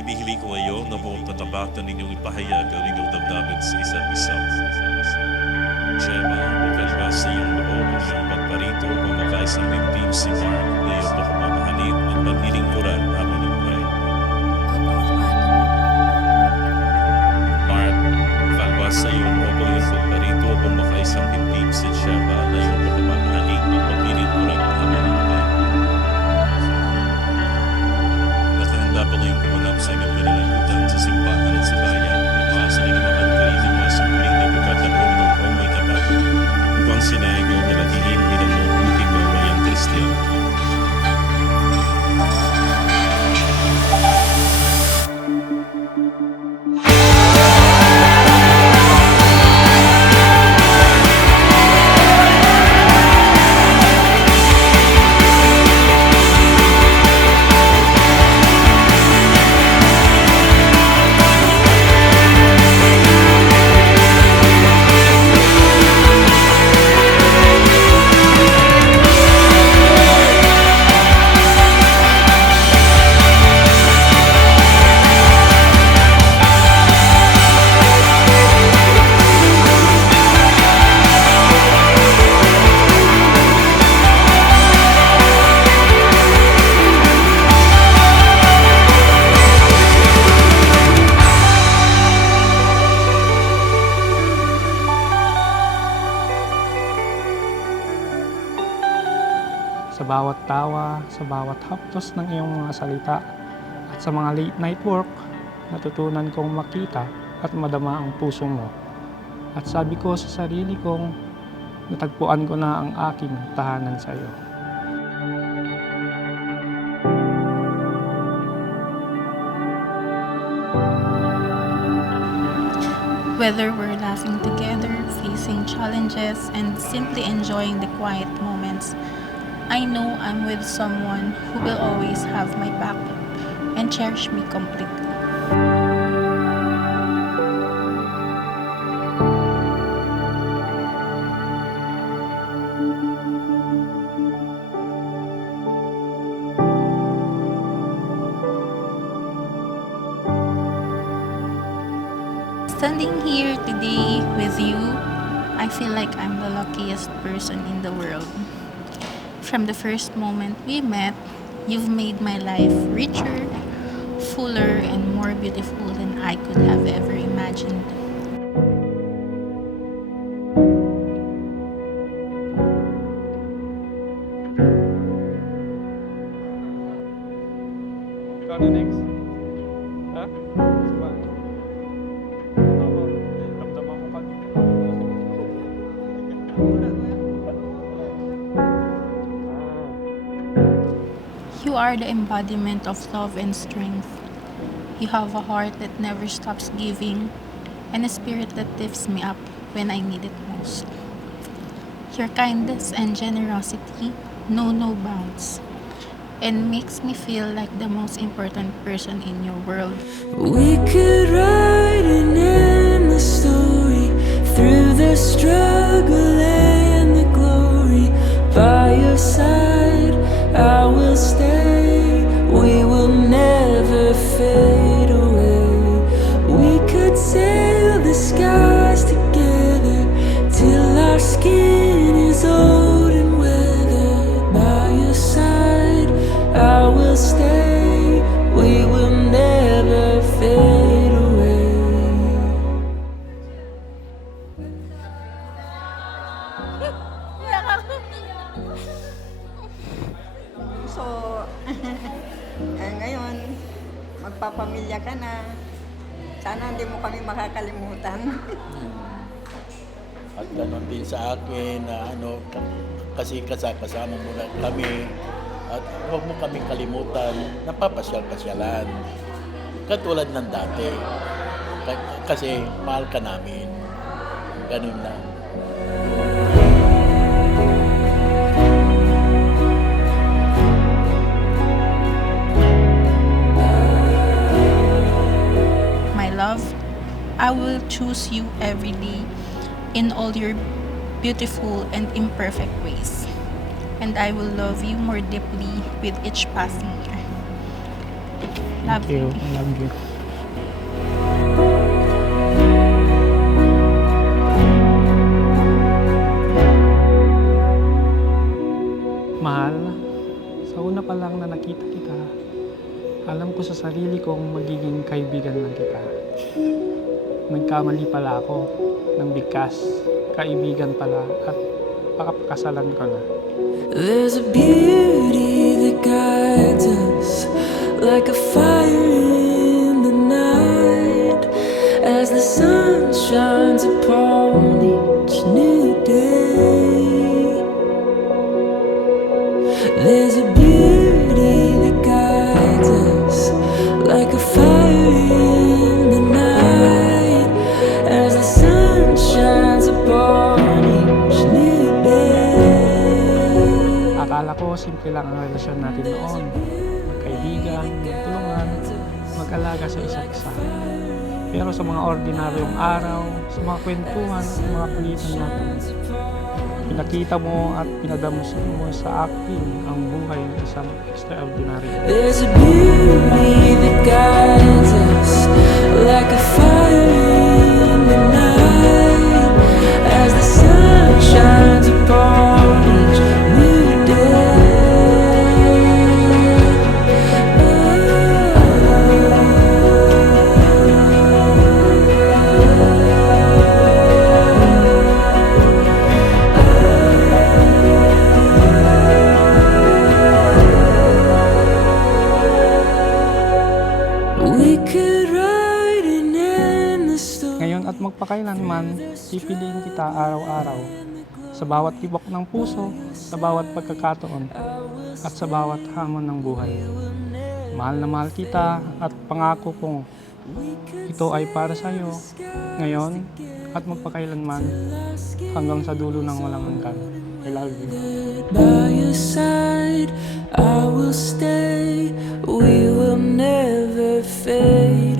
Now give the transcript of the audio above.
Hinihili ko ngayon na buong katapatan ninyong ipahayag ang inyong damdamin sa isa't isa. Gemma, bukal ba sa iyong loob ang iyong pagparito upang makaisang dibdib si Mark na iyong pagmamahalin at paglilingkuran habang buhay? Mark, bukal ba sa iyong loob ang iyong pagparito upang makaisang dibdib si Gemma na iyong pagmamahalin at paglilingkuran habang buhay? Nakahanda ba ngayong pumanap sa inyong pinanagutan sa simbahan at sa bayan upang sa inamahan kayo ng mga simpleng na pagkataon ng buong may tapat upang sinayaw dalahiin bilang mabuting babayang Kristiyano. Sa bawat tawa, sa bawat haptos ng iyong mga salita, at sa mga late night work, natutunan kong makita at madama ang puso mo. At sabi ko sa sarili kong, natagpuan ko na ang aking tahanan sa iyo. Whether we're laughing together, facing challenges, and simply enjoying the quiet moments, I know I'm with someone who will always have my back and cherish me completely. Standing here today with you, I feel like I'm the luckiest person in the world. From the first moment we met, you've made my life richer, fuller, and more beautiful than I could have ever imagined. Ikaw na next. Ha? Ramdaman mo kami. You are the embodiment of love and strength. You have a heart that never stops giving, and a spirit that lifts me up when I need it most. Your kindness and generosity know no bounds, and makes me feel like the most important person in your world. We could write an endless story through the struggle and the glory. By your side, I will stay. We will never fade away. We could sail the skies together till our skin is old and weathered. By your side, I will stay. We will never fade away. So, ngayon, magpapamilya ka na. Sana hindi mo kami makakalimutan. At ganoon din sa akin na kasi kasama mo na kami at huwag mo kaming kalimutan, napapasyal-pasyalan. Katulad ng dati. Kasi mahal ka namin. Ganun lang. My love, I will choose you every day in all your beautiful and imperfect ways. And I will love you more deeply with each passing year. Love Thank you. I love you. Mahal, sa una pa lang na nakita kita, alam ko sa sarili kong magiging kaibigan lang kita. Nagkamali pala ako ng bigkas, kaibigan pala at pakapakasalan ko na. There's a beauty that guides us like a fire in the night as the sun shines upon each new day. There's a beauty that guides us like a fire in the night as the sun shines upon each new day. Akala ko simple lang ang relasyon natin noon. Magkaibigan, magtulungan, mag-alaga sa isa't isa. Pero sa mga ordinaryong araw, sa mga kwentuhan at mga kulitan natin, pinakita mo at pinadamos mo sa akin ang buhay ng isang extraordinary. There's a beauty that guides us like a fire in the night as the sun shines upon each new day. We could write an endless story. Ngayon at magpakailanman, pipiliin kita araw-araw sa bawat tibok ng puso, sa bawat pagkakataon, at sa bawat hamon ng buhay. Mahal na mahal kita at pangako kong ito ay para sa iyo ngayon at magpakailanman hanggang sa dulo ng walang hanggan. I love you. By your side, I will stay. We will never fade